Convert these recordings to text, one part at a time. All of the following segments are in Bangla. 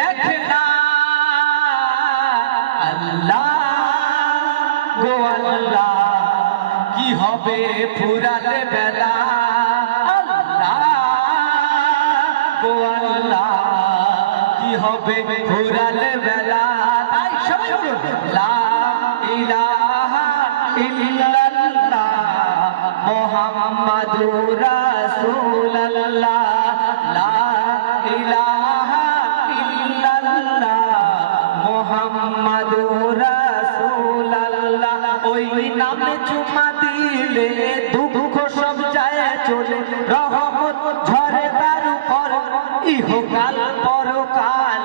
একলা আল্লাহ গো আল্লাহ কি হবে ফুরালে বেলা আল্লাহ গো আল্লাহ কি হবে ফুরালে বেলা তাই সবাই বলুন লা ইলাহা ইল্লাল্লাহ মুহাম্মাদুর রাসূলুল্লাহ লা ইলাহা ইল্লাল্লাহ মুহাম্মাদুর রাসূলুল্লাহ ওই নামে চুমা দিলে দুঃখ সব যায় চলে রহমত ঝরে তার উপর ইহকাল পরকাল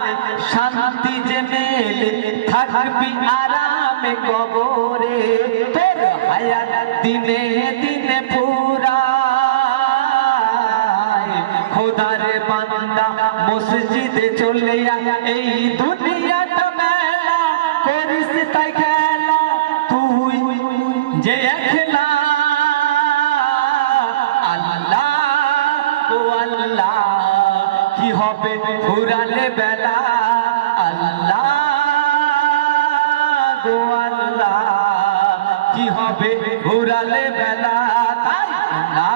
শান্তি যে মেলে থাকবি আরামে কবরে তোর হায়াত দিনে দিনে ফুরায় খোদার বান্দা মসজিদে চলে আয় এই দুনিয়াটা মেলা করিস তাই খেলা তুই যে একলা আল্লাহ ও আল্লাহ কি হবে ফুরালে বেলা আল্লাহ গো আল্লাহ কি হবে ফুরালে বেলা তাই লা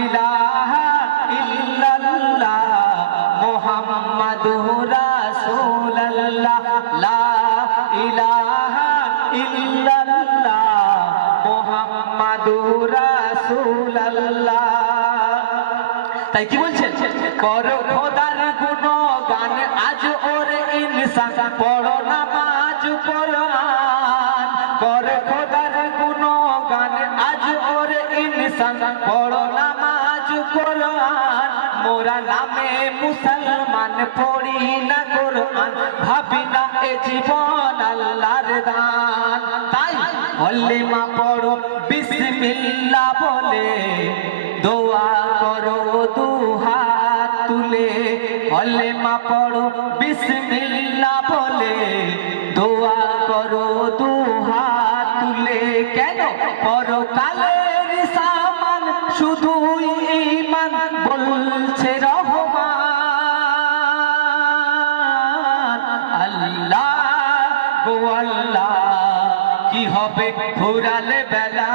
ইলাহা ইল্লাল্লাহ মুহাম্মাদুর রাসূলুল্লাহ লা ইলাহা ইল্লাল্লাহ মুহাম্মাদুর রাসূলুল্লাহ তাই কি বলছেন করো খোদার গুণগান আজ ওর ইনসান পড়ো নামাজ কোরআন করো খোদার গুণগান আজ ওর ইনসান পড়ো নামাজ কোরআন মোরা নামে মুসলমান পড়ি না কোরআন ভাবি না এ জীবন আল্লাহর দান তাই কলেমা পড়ো বিসমিল্লাহ বলে দোয়া করো দুহাত তুলে কলেমা পড়ো বিসমিল্লাহ বলে দোয়া করো দুহাত তুলে কেন পরকালের সামান শুধু ঈমান বলছে রহমান আল্লাহ গো আল্লাহ কি হবে ফুরালে বেলা